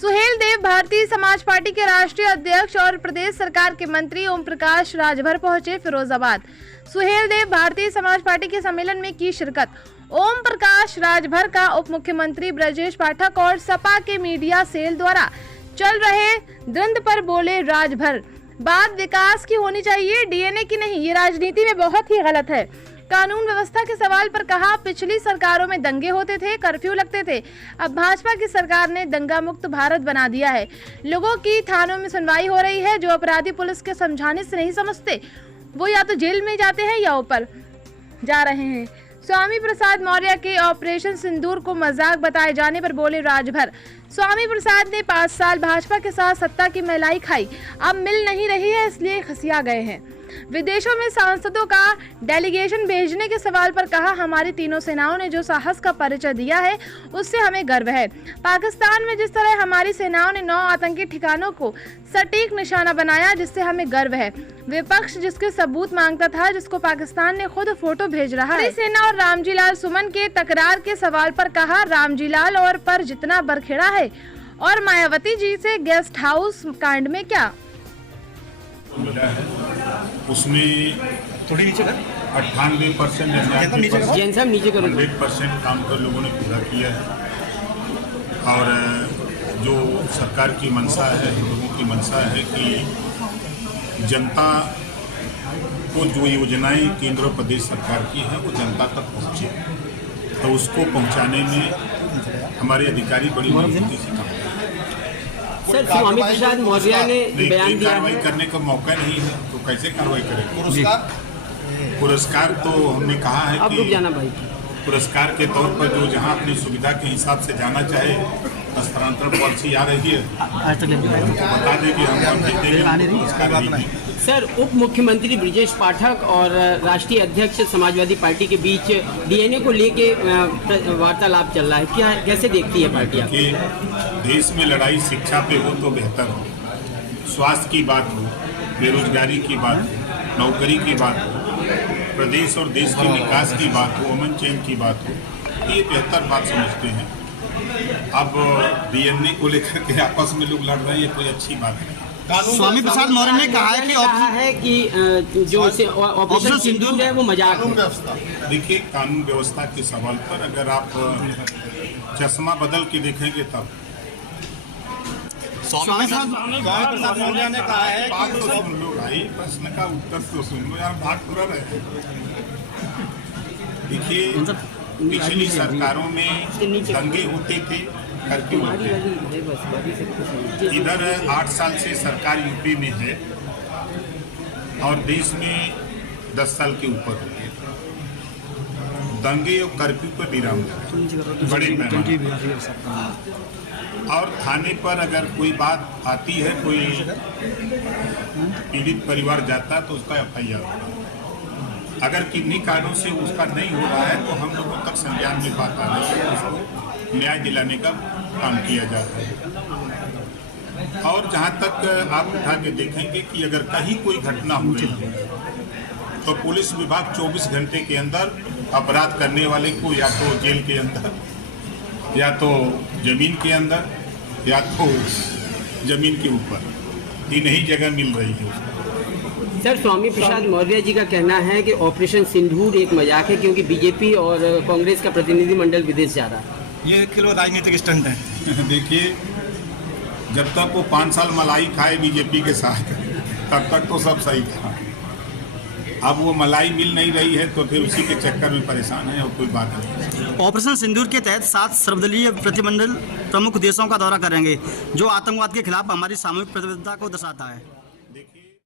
Suhel Dev Bharatiya Samaj party के राष्ट्रीय अध्यक्ष और प्रदेश सरकार के मंत्री ओम प्रकाश राजभर पहुंचे फिरोजाबाद। सुहेल देव भारतीय समाज पार्टी के सम्मेलन में की शिरकत। ओम प्रकाश राजभर का उप मुख्यमंत्री ब्रजेश पाठक और सपा के मीडिया सेल द्वारा चल रहे द्वंद्व पर बोले राजभर, बात विकास की होनी चाहिए, डीएनए की नहीं। ये राजनीति में बहुत ही गलत है। कानून व्यवस्था के सवाल पर कहा, पिछली सरकारों में दंगे होते थे, कर्फ्यू लगते थे, अब भाजपा की सरकार ने दंगा मुक्त भारत बना दिया है। लोगों की थानों में सुनवाई हो रही है। जो अपराधी पुलिस के समझाने से नहीं समझते वो या तो जेल में जाते हैं या ऊपर जा रहे हैं। स्वामी प्रसाद मौर्य के ऑपरेशन सिंदूर को मजाक बताए जाने पर बोले राजभर, स्वामी प्रसाद ने 5 साल भाजपा के साथ सत्ता की मलाई खाई, अब मिल नहीं रही है इसलिए खसिया गए हैं। विदेशों में सांसदों का डेलीगेशन भेजने के सवाल पर कहा, हमारी तीनों सेनाओं ने जो साहस का परिचय दिया है उससे हमें गर्व है। पाकिस्तान में जिस तरह हमारी सेनाओं ने 9 आतंकी ठिकानों को सटीक निशाना बनाया जिससे हमें गर्व है। विपक्ष जिसके सबूत मांगता था, जिसको पाकिस्तान ने खुद फोटो भेज रहा है। सेना और रामजी लाल सुमन के तकरार के सवाल पर कहा, रामजी लाल और पर जितना बरखेड़ा है और मायावती जी से गेस्ट हाउस कांड में क्या उसमें थोड़ी नीचे कर 98% 100% काम कर लोगों ने पूरा किया है। और जो सरकार की मंशा है, लोगों की मंशा है कि जनता को जो योजनाएं केंद्र और प्रदेश सरकार की है वो जनता तक पहुँचे, तो उसको पहुँचाने में हमारे अधिकारी बड़ी मजबूती से काम। सर, स्वामी प्रसाद मौर्य ने बयान दिया कार्रवाई करने का मौका नहीं है तो कैसे कार्रवाई करें? पुरस्कार तो हमने कहा है आप रुक जाना भाई। पुरस्कार के तौर पर जो जहां अपनी सुविधा के हिसाब से जाना चाहे, स्थानांतरण पॉलिसी आ रही है तो बता दें कि हम पुरस्कार देंगे। सर, उप मुख्यमंत्री ब्रजेश पाठक और राष्ट्रीय अध्यक्ष समाजवादी पार्टी के बीच डीएनए को लेके वार्तालाप चल रहा है, क्या कैसे देखती है पार्टी? कि देश में लड़ाई शिक्षा पे हो तो बेहतर हो, स्वास्थ्य की बात हो, बेरोजगारी की बात हो, नौकरी की बात हो, प्रदेश और देश के विकास की बात हो, अमन चैन की बात हो, ये बेहतर बात समझते हैं। अब डीएनए को लेकर के आपस में लोग लड़ रहे हैं, ये कोई अच्छी बात नहीं। स्वामी प्रसाद मौर्य ने कहा है कि जो ऑपरेशन सिंदूर है वो मजाक है। देखिए, कानून व्यवस्था के सवाल पर अगर आप चश्मा बदल के देखेंगे तब स्वामी प्रसाद मौर्य ने कहा है बात तो सुन लो भाई, प्रश्न का उत्तर तो सुन लो यार, बात पूरा रहे। देखिए, पिछली सरकारों में दंगे होते थे, कर्फ्यू होते थे। इधर 8 साल से सरकार यूपी में है और देश में 10 साल के ऊपर हो गए। दंगे और कर्फ्यू पर विराम लगा बड़े पैमाने, और थाने पर अगर कोई बात आती है, कोई पीड़ित परिवार जाता है तो उसका FIR होता है। अगर किन्हीं कारणों से उसका नहीं हो रहा है तो हम लोगों तक संज्ञान में बात आ रही है, उसको न्याय दिलाने का काम किया जाता है। और जहाँ तक आप उठा के देखेंगे कि अगर कहीं कोई घटना हो रही है तो पुलिस विभाग 24 घंटे के अंदर अपराध करने वाले को या तो जेल के अंदर, या तो जमीन के अंदर, या तो जमीन के ऊपर, तीन ही जगह मिल रही है उसको। सर, स्वामी प्रसाद मौर्य जी का कहना है कि ऑपरेशन सिंदूर एक मजाक है क्योंकि बीजेपी और कांग्रेस का प्रतिनिधिमंडल विदेश जा रहा है। ये केवल राजनीतिक स्टंट है। देखिए, जब तक वो 5 साल मलाई खाए बीजेपी के साथ तब तक तो सब सही था। अब वो मलाई मिल नहीं रही है तो फिर उसी के चक्कर में परेशान है और कोई बात नहीं। ऑपरेशन सिंदूर के तहत 7 सर्वदलीय प्रतिनिधिमंडल प्रमुख देशों का दौरा करेंगे, जो आतंकवाद के खिलाफ हमारी सामूहिक प्रतिबद्धता को दर्शाता है।